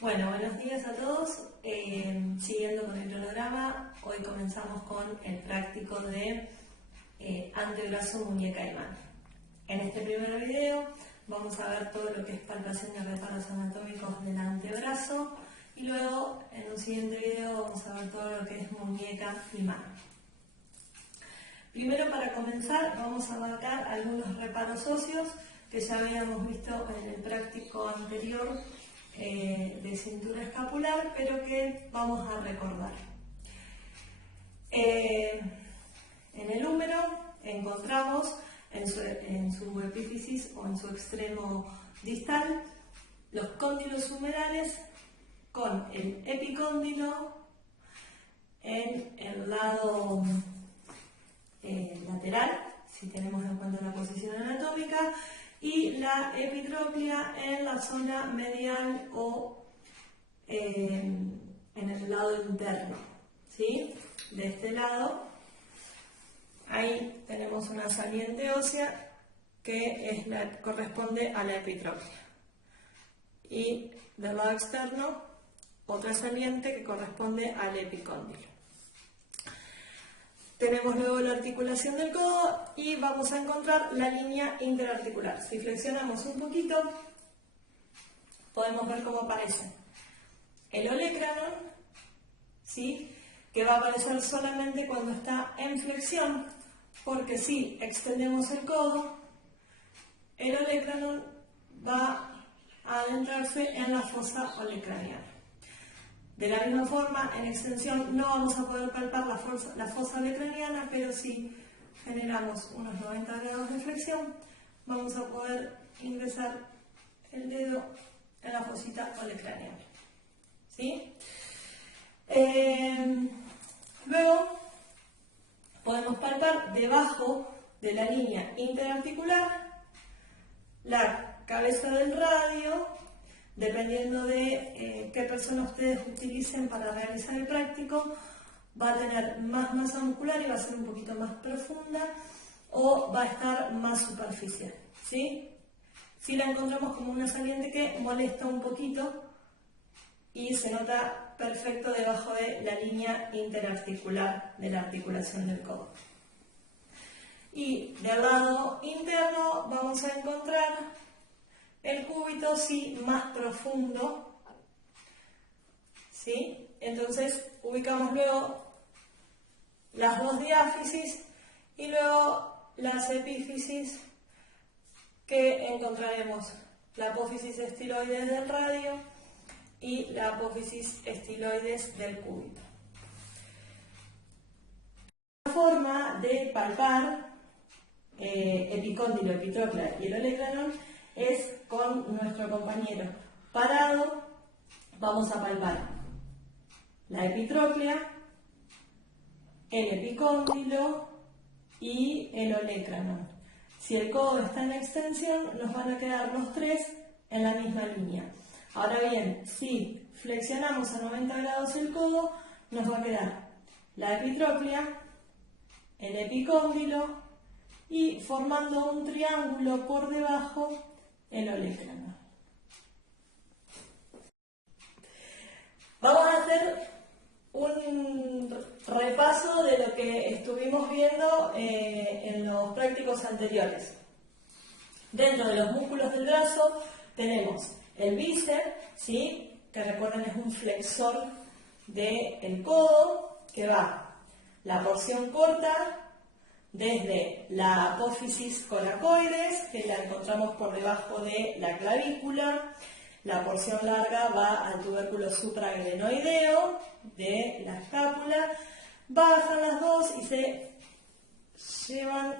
Bueno, buenos días a todos. Siguiendo con el cronograma, hoy comenzamos con el práctico de antebrazo, muñeca y mano. En este primer video vamos a ver todo lo que es palpación y reparos anatómicos del antebrazo y luego en un siguiente video vamos a ver todo lo que es muñeca y mano. Primero, para comenzar, vamos a marcar algunos reparos óseos que ya habíamos visto en el práctico anterior de cintura escapular, pero que vamos a recordar. En el húmero encontramos en su epífisis o en su extremo distal los cóndilos humerales con el epicóndilo en el lado lateral, si tenemos en cuenta la posición anatómica, y la epitróclea en la zona medial o en el lado interno, ¿sí? De este lado, ahí tenemos una saliente ósea que corresponde a la epitróclea. Y del lado externo, otra saliente que corresponde al epicóndilo. Tenemos luego la articulación del codo y vamos a encontrar la línea interarticular. Si flexionamos un poquito, podemos ver cómo aparece el olecranon, ¿sí? Que va a aparecer solamente cuando está en flexión, porque si extendemos el codo, el olecranon va a adentrarse en la fosa olecraniana. De la misma forma, en extensión no vamos a poder palpar la fosa olecraniana, pero si generamos unos 90 grados de flexión, vamos a poder ingresar el dedo en la fosita olecraniana. ¿Sí? Luego, podemos palpar debajo de la línea interarticular la cabeza del radio. Dependiendo de qué persona ustedes utilicen para realizar el práctico, va a tener más masa muscular y va a ser un poquito más profunda o va a estar más superficial, ¿sí? Si la encontramos como una saliente que molesta un poquito y se nota perfecto debajo de la línea interarticular de la articulación del codo. Y del lado interno vamos a encontrar el cúbito, sí, más profundo, ¿sí? Entonces ubicamos luego las dos diáfisis y luego las epífisis que encontraremos la apófisis estiloides del radio y la apófisis estiloides del cúbito. La forma de palpar epicóndilo, epitróclea y el olecranon es con nuestro compañero parado. Vamos a palpar la epitróclea, el epicóndilo y el olecranon. Si el codo está en extensión, nos van a quedar los tres en la misma línea. Ahora bien, si flexionamos a 90 grados el codo, nos va a quedar la epitróclea, el epicóndilo y formando un triángulo por debajo el olecranon. Vamos a hacer un repaso de lo que estuvimos viendo en los prácticos anteriores. Dentro de los músculos del brazo tenemos el bíceps, ¿sí? Que recuerden es un flexor del codo, que va la porción corta desde la apófisis coracoides, que la encontramos por debajo de la clavícula. La porción larga va al tubérculo supraglenoideo de la escápula, bajan las dos y se llevan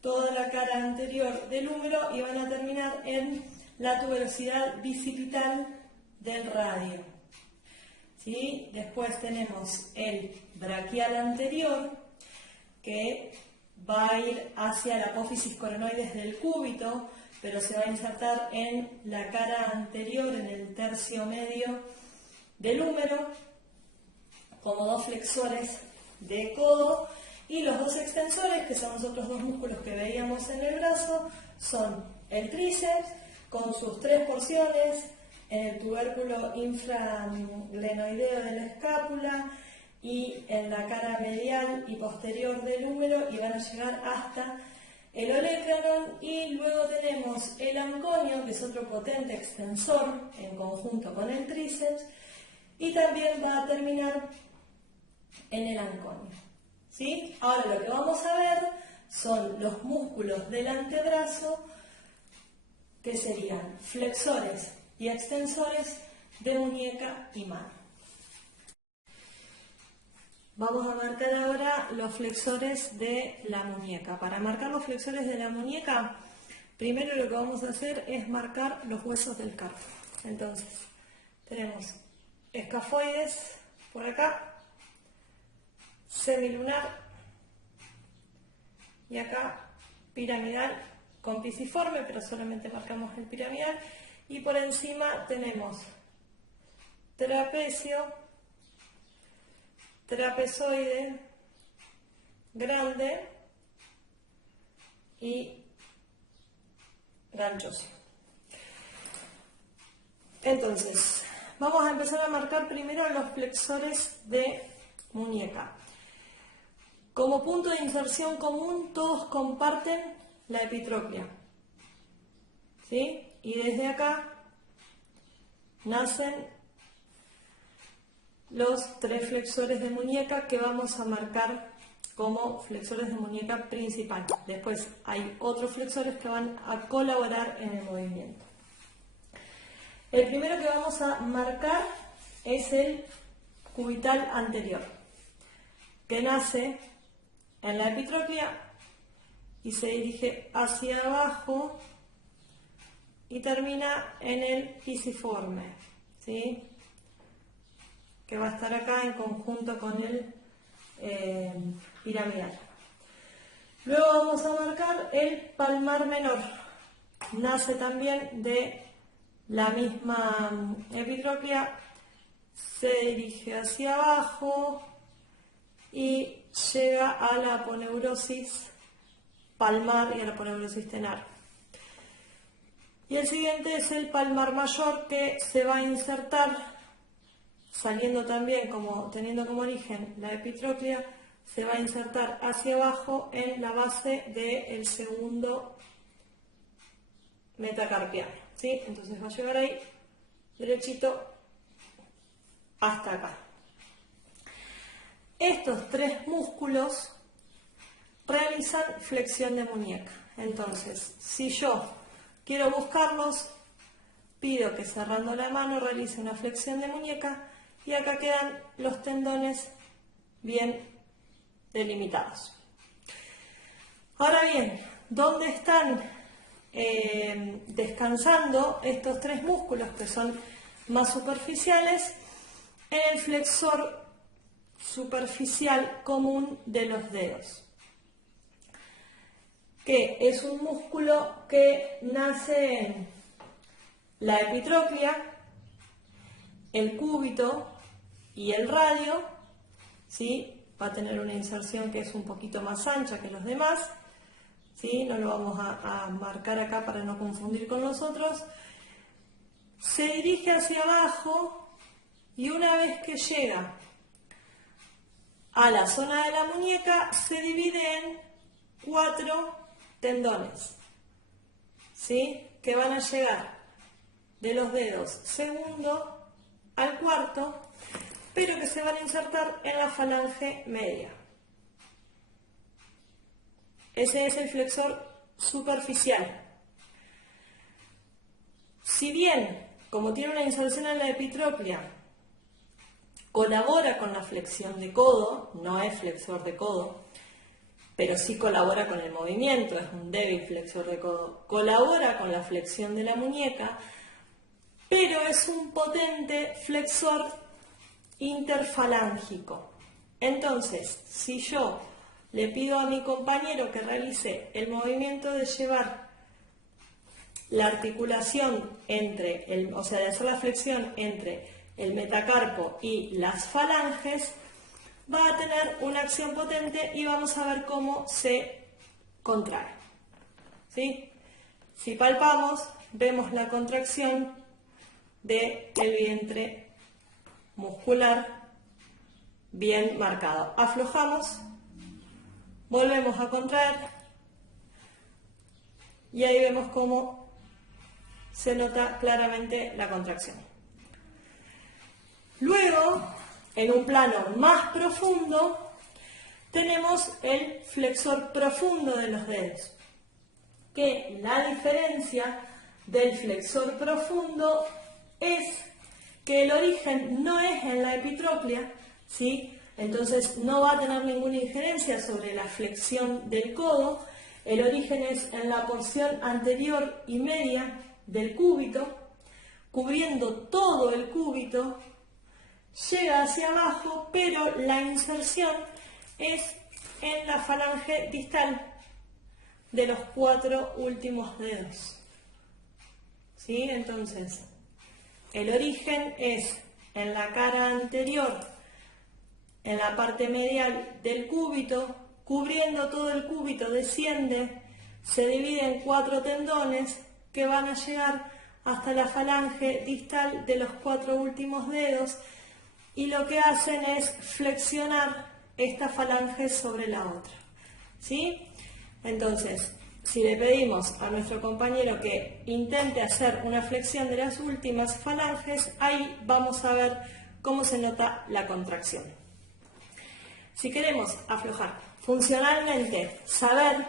toda la cara anterior del húmero y van a terminar en la tuberosidad bicipital del radio. ¿Sí? Después tenemos el braquial anterior, que va a ir hacia la apófisis coronoides del cúbito, pero se va a insertar en la cara anterior, en el tercio medio del húmero, como dos flexores de codo, y los dos extensores, que son los otros dos músculos que veíamos en el brazo, son el tríceps, con sus tres porciones, en el tubérculo infraglenoideo de la escápula y en la cara medial y posterior del húmero, y van a llegar hasta el olecranon. Y luego tenemos el anconio, que es otro potente extensor en conjunto con el tríceps, y también va a terminar en el anconio, ¿sí? Ahora lo que vamos a ver son los músculos del antebrazo, que serían flexores y extensores de muñeca y mano. Vamos a marcar ahora los flexores de la muñeca. Para marcar los flexores de la muñeca, primero lo que vamos a hacer es marcar los huesos del carpo. Entonces, tenemos escafoides por acá, semilunar y acá piramidal con pisiforme, pero solamente marcamos el piramidal, y por encima tenemos trapecio, trapezoide grande y ganchoso. Entonces, vamos a empezar a marcar primero los flexores de muñeca. Como punto de inserción común, todos comparten la epitroclea, ¿sí? Y desde acá nacen los 3 flexores de muñeca que vamos a marcar como flexores de muñeca principal. Después hay otros flexores que van a colaborar en el movimiento. El primero que vamos a marcar es el cubital anterior, que nace en la epitroclea y se dirige hacia abajo y termina en el pisiforme, ¿sí? Que va a estar acá en conjunto con el piramidal. Luego vamos a marcar el palmar menor. Nace también de la misma epitroclea, se dirige hacia abajo y llega a la aponeurosis palmar y a la aponeurosis tenar. Y el siguiente es el palmar mayor, que se va a insertar saliendo también teniendo como origen la epitroclea, se va a insertar hacia abajo en la base del segundo metacarpiano, ¿sí? Entonces va a llegar ahí derechito hasta acá. Estos 3 músculos realizan flexión de muñeca. Entonces, si yo quiero buscarlos, pido que cerrando la mano realice una flexión de muñeca, y acá quedan los tendones bien delimitados. Ahora bien, ¿dónde están descansando estos 3 músculos que son más superficiales? En el flexor superficial común de los dedos, que es un músculo que nace en la epitroclea, el cúbito y el radio, ¿sí? Va a tener una inserción que es un poquito más ancha que los demás, ¿sí? No lo vamos a marcar acá para no confundir con los otros. Se dirige hacia abajo y una vez que llega a la zona de la muñeca se divide en 4 tendones, ¿sí? Que van a llegar de los dedos segundo al cuarto, pero que se van a insertar en la falange media. Ese es el flexor superficial. Si bien, como tiene una inserción en la epitroclea, colabora con la flexión de codo, no es flexor de codo, pero sí colabora con el movimiento, es un débil flexor de codo, colabora con la flexión de la muñeca, pero es un potente flexor interfalángico. Entonces, si yo le pido a mi compañero que realice el movimiento de llevar la articulación entre, de hacer la flexión entre el metacarpo y las falanges, va a tener una acción potente y vamos a ver cómo se contrae, ¿sí? Si palpamos, vemos la contracción del vientre muscular bien marcado. Aflojamos, volvemos a contraer y ahí vemos cómo se nota claramente la contracción. Luego, en un plano más profundo, tenemos el flexor profundo de los dedos, que la diferencia del flexor profundo es que el origen no es en la epitroplia, ¿sí? Entonces no va a tener ninguna injerencia sobre la flexión del codo. El origen es en la porción anterior y media del cúbito, cubriendo todo el cúbito, llega hacia abajo, pero la inserción es en la falange distal de los 4 últimos dedos. ¿Sí? Entonces, el origen es en la cara anterior, en la parte medial del cúbito, cubriendo todo el cúbito, desciende, se divide en 4 tendones que van a llegar hasta la falange distal de los 4 últimos dedos, y lo que hacen es flexionar esta falange sobre la otra. ¿Sí? Entonces, si le pedimos a nuestro compañero que intente hacer una flexión de las últimas falanges, ahí vamos a ver cómo se nota la contracción. Si queremos aflojar funcionalmente, saber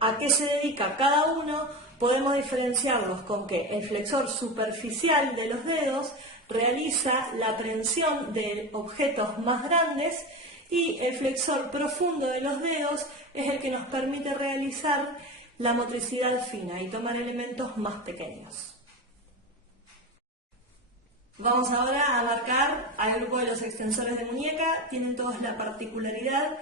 a qué se dedica cada uno, podemos diferenciarlos con que el flexor superficial de los dedos realiza la prensión de objetos más grandes y el flexor profundo de los dedos es el que nos permite realizar la motricidad fina y tomar elementos más pequeños. Vamos ahora a marcar al grupo de los extensores de muñeca. Tienen todos la particularidad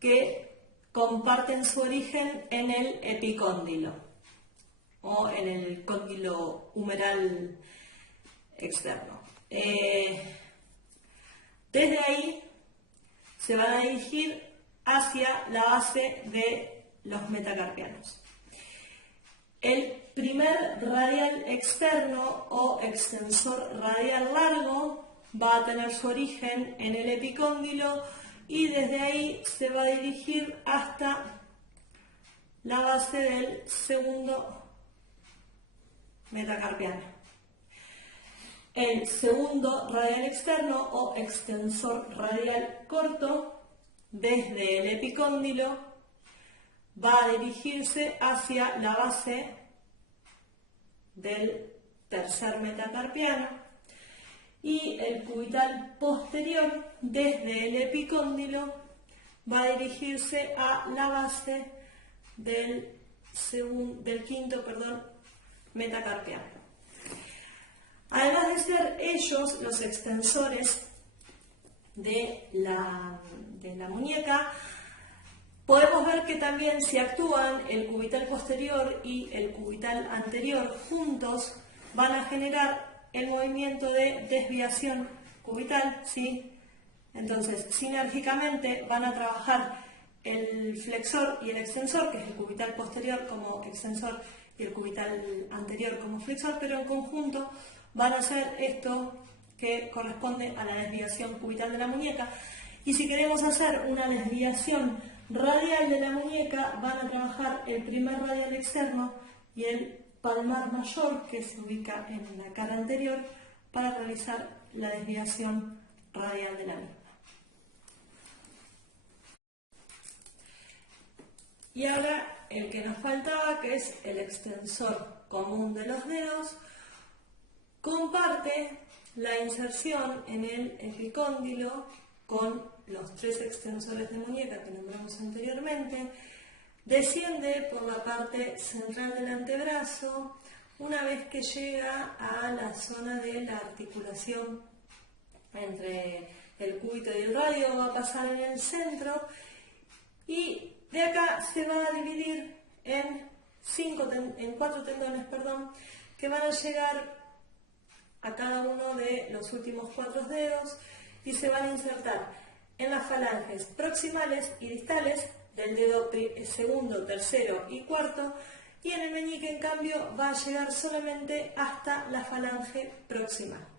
que comparten su origen en el epicóndilo o en el cóndilo humeral externo. Desde ahí se van a dirigir hacia la base de los metacarpianos. El primer radial externo o extensor radial largo va a tener su origen en el epicóndilo y desde ahí se va a dirigir hasta la base del segundo metacarpiano. El segundo radial externo o extensor radial corto, desde el epicóndilo, va a dirigirse hacia la base del tercer metacarpiano, y el cubital posterior, desde el epicóndilo, va a dirigirse a la base del quinto metacarpiano. Además de ser ellos los extensores de la muñeca, podemos ver que también si actúan el cubital posterior y el cubital anterior juntos, van a generar el movimiento de desviación cubital, ¿sí? Entonces, sinérgicamente van a trabajar el flexor y el extensor, que es el cubital posterior como extensor y el cubital anterior como flexor, pero en conjunto van a hacer esto que corresponde a la desviación cubital de la muñeca. Y si queremos hacer una desviación radial de la muñeca, van a trabajar el primer radial externo y el palmar mayor, que se ubica en la cara anterior, para realizar la desviación radial de la misma. Y ahora el que nos faltaba, que es el extensor común de los dedos, comparte la inserción en el epicóndilo con los 3 extensores de muñeca que nombramos anteriormente, desciende por la parte central del antebrazo. Una vez que llega a la zona de la articulación entre el cúbito y el radio, va a pasar en el centro y de acá se va a dividir en 4 tendones, que van a llegar a cada uno de los últimos 4 dedos y se van a insertar en las falanges proximales y distales del dedo segundo, tercero y cuarto, y en el meñique en cambio va a llegar solamente hasta la falange proximal.